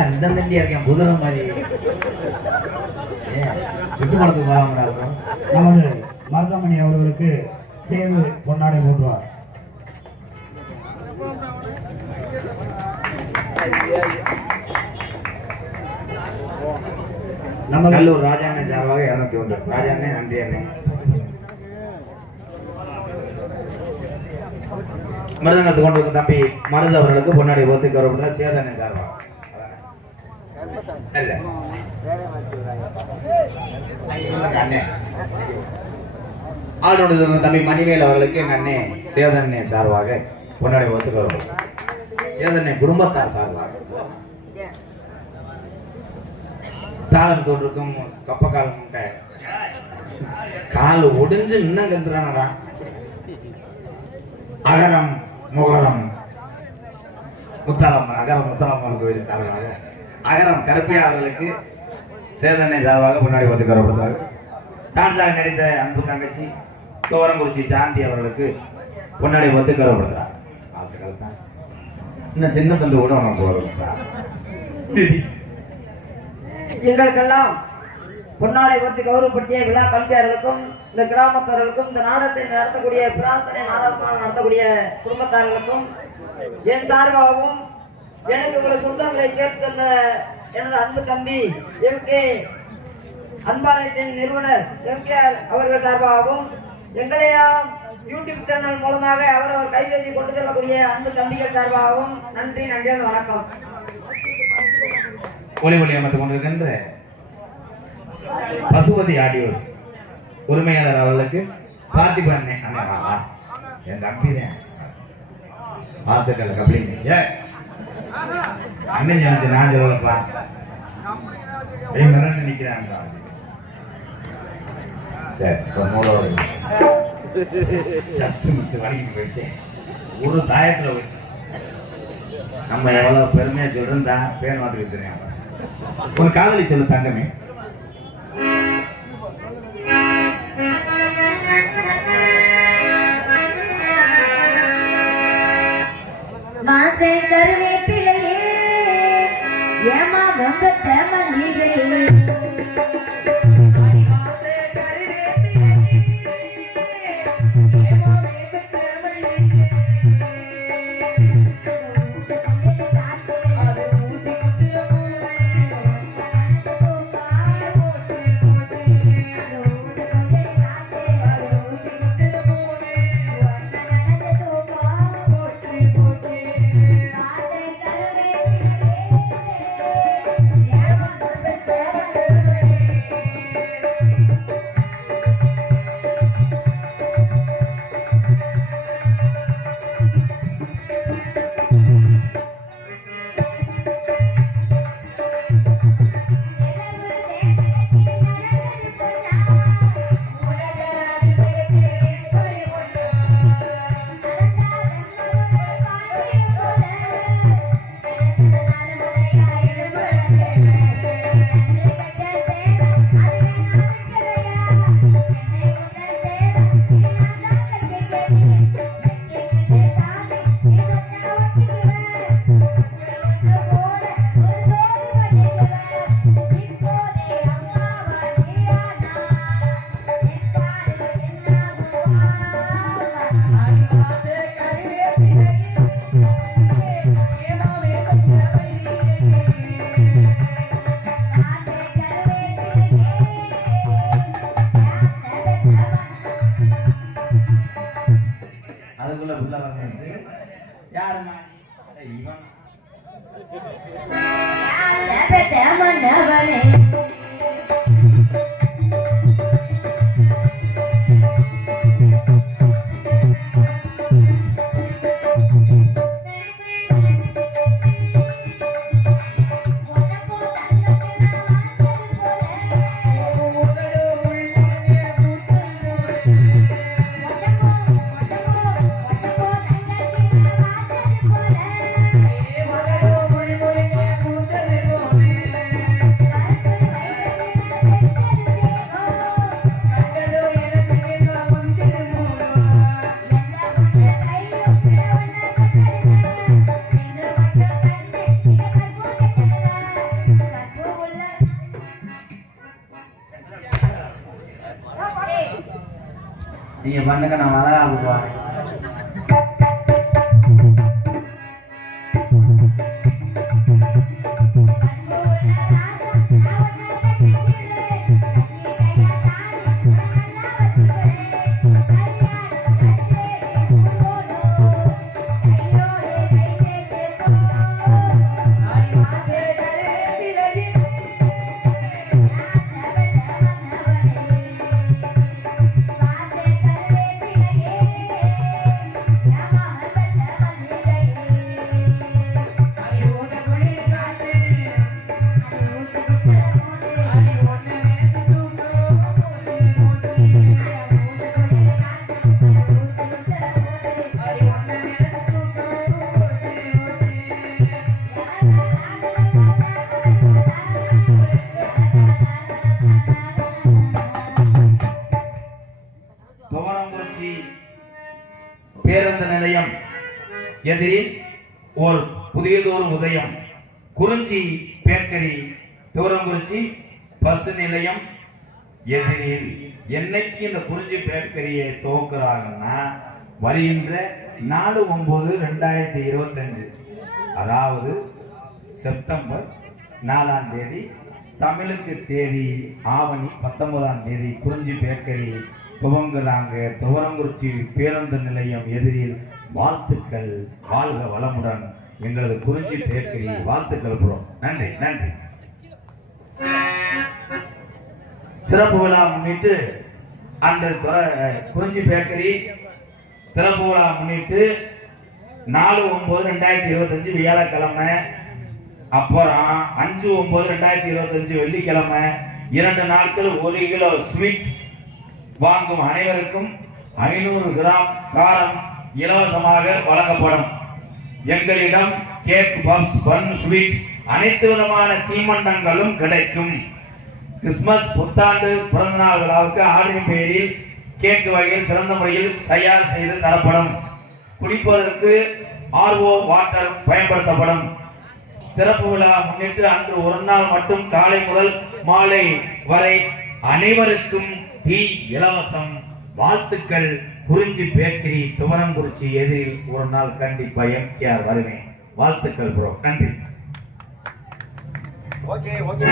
என்னடா இந்த தண்டியா இருக்கேன் புதுரை மாதிரி விட்டு படத்துக்கு போலாம்டா இருக்கும். நமது மருதமணி அவர்களுக்கு சேர்ந்து பொன்னாடை போட்டுவார். நம்ம நல்லூர் ராஜாண்ணே சார்பாக 201. ராஜாண்ணே நன்றி அண்ணே. மிருதங்கத்தை கொண்டு வந்து தம்பி மருது அவர்களுக்கு பொன்னாடி போத்து கௌரவப்படுற சேதனை சார்பாக அண்ணே. ஆளுநர் தம்பி மணிவேல் அவர்களுக்கு எங்க அண்ணே சேதனே சார்பாக பொன்னாடி போத்து கௌரவப்படுற சேதனை குடும்பத்தார் சார்பாக தாளம் தோன்றுக்கும் கப்பக்கால் முட்டை கால் ஒடிஞ்சு இன்னும் கந்துறானடா. அகரம் முகரம் முத்தாளம்மன் அகரம் முத்தாளம்மன் கோயில் சார்பாக அகரம் கருப்பையா அவர்களுக்கு சேதனை சார்பாக முன்னாடி வந்து கருப்படுத்தார். டான்ஸாக நடித்த அன்பு தங்கச்சி தோரங்குறிச்சி சாந்தி அவர்களுக்கு முன்னாடி வந்து கருப்படுத்துறார். இன்னும் சின்ன தண்டு கூட உனக்கு வரும். எங்களுக்கெல்லாம் பொன்னாடை பற்றி கௌரவப்படுத்திய விழா கல்வியாளர்களுக்கும் இந்த கிராமத்தார்களுக்கும் இந்த நாடகத்தை நடத்தக்கூடிய பிரார்த்தனை நாடகமாக நடத்தக்கூடிய குடும்பத்தார்களுக்கும் என் சார்பாகவும் எனக்கு உங்கள் சொந்தங்களை கேட்கின்ற எனது அன்பு தம்பி MK அன்பாலயத்தின் நிறுவனர் MK அவர்கள் சார்பாகவும் எங்களையாம் யூடியூப் சேனல் மூலமாக அவர் கைவேசி கொண்டு செல்லக்கூடிய அன்பு தம்பிகள் சார்பாகவும் நன்றி நன்றி வணக்கம். ஒளி ஒளி அமைத்துக் கொண்டிருக்கின்ற பசுபதி ஆடியோஸ் உரிமையாளர் அவர்களுக்கு பார்த்திபன் அண்ணே அண்ணா என் தம்பிதான் பார்த்துக்கல கப்ளிங்க அண்ணன் நினைச்சு நான் சொல்லப்பா மிரண்டு நிக்கிறான். சரி மூலோட ஜஸ்ட் மிஸ் வலிக்கிட்டு போயிடுச்சு. ஒரு தாயத்துல போயிடுச்சு. நம்ம எவ்வளவு பெருமையா சொல்றா பேர் மாத்திட்டு தெரியும். ஒரு காதலி சொல்லு தங்கமே. மாசே கருவேப்பிலையே ஏமா வெம்பத்த மல்லிகை அதுக்குள்ள உள்ள வந்து யாருமா இவன் நீங்க பண்ணுங்க, நான் வளராம போறேன். துவரங்குறிச்சி பேருந்து நிலையம் எதிரில் ஒரு புதியதொரு உதயம். குறிஞ்சி பேக்கரி துவரங்குறிச்சி பஸ் நிலையம் எதிரில். என்னைக்கு இந்த குறிஞ்சி பேக்கரியை துவக்குறாங்கன்னா வருகின்ற 4/9/2025, அதாவது செப்டம்பர் 4ஆம் தேதி, தமிழுக்கு தேதி ஆவணி 19ஆம் தேதி குறிஞ்சி பேக்கரி துவங்குறாங்க. துவரங்குறிச்சி பேருந்து நிலையம் எதிரில். வாழ்த்துக்கள், வாழ்க வளமுடன். எங்களது குறிஞ்சி பேக்கரி வாழ்த்துக்கள் ப்ரோ. நன்றி நன்றி. சிறப்பு விழா முன்னிட்டு அந்த குறிஞ்சி பேக்கரி சிறப்பு விழா முன்னிட்டு 4/9/2025 வியாழக்கிழமை, அப்புறம் 5/9/2025 வெள்ளிக்கிழமை 2 நாட்கள் 1 கிலோ ஸ்வீட் வாங்கும் அனைவருக்கும் 500 கிராம் காரம் இலவசமாக வழங்கப்படும். எங்களிடம் கேக், பப்ஸ், பன், ஸ்வீட், அனைத்து விதமான தீமண்டங்களும் கிடைக்கும். கிறிஸ்துமஸ், புத்தாண்டு, பிறந்தநாள் விழாவுக்கு ஆர்டரின் பெயரில் கேக் வகையில் சிறந்த முறையில் தயார் செய்து தரப்படும். குடிப்பதற்கு RO வாட்டர் பயன்படுத்தப்படும். சிறப்பு விழா முன்னிட்டு அன்று ஒரு நாள் மட்டும் காலை முதல் மாலை வரை அனைவருக்கும் டீ இலவசம். வாழ்த்துக்கள். குறிஞ்சி பேக்கரி துவரங்குறிச்சி எதிரில் ஒரு நாள் கண்டிப்பா MKR வருவேன். வாழ்த்துக்கள் ப்ரோ. நன்றி. Okay okay.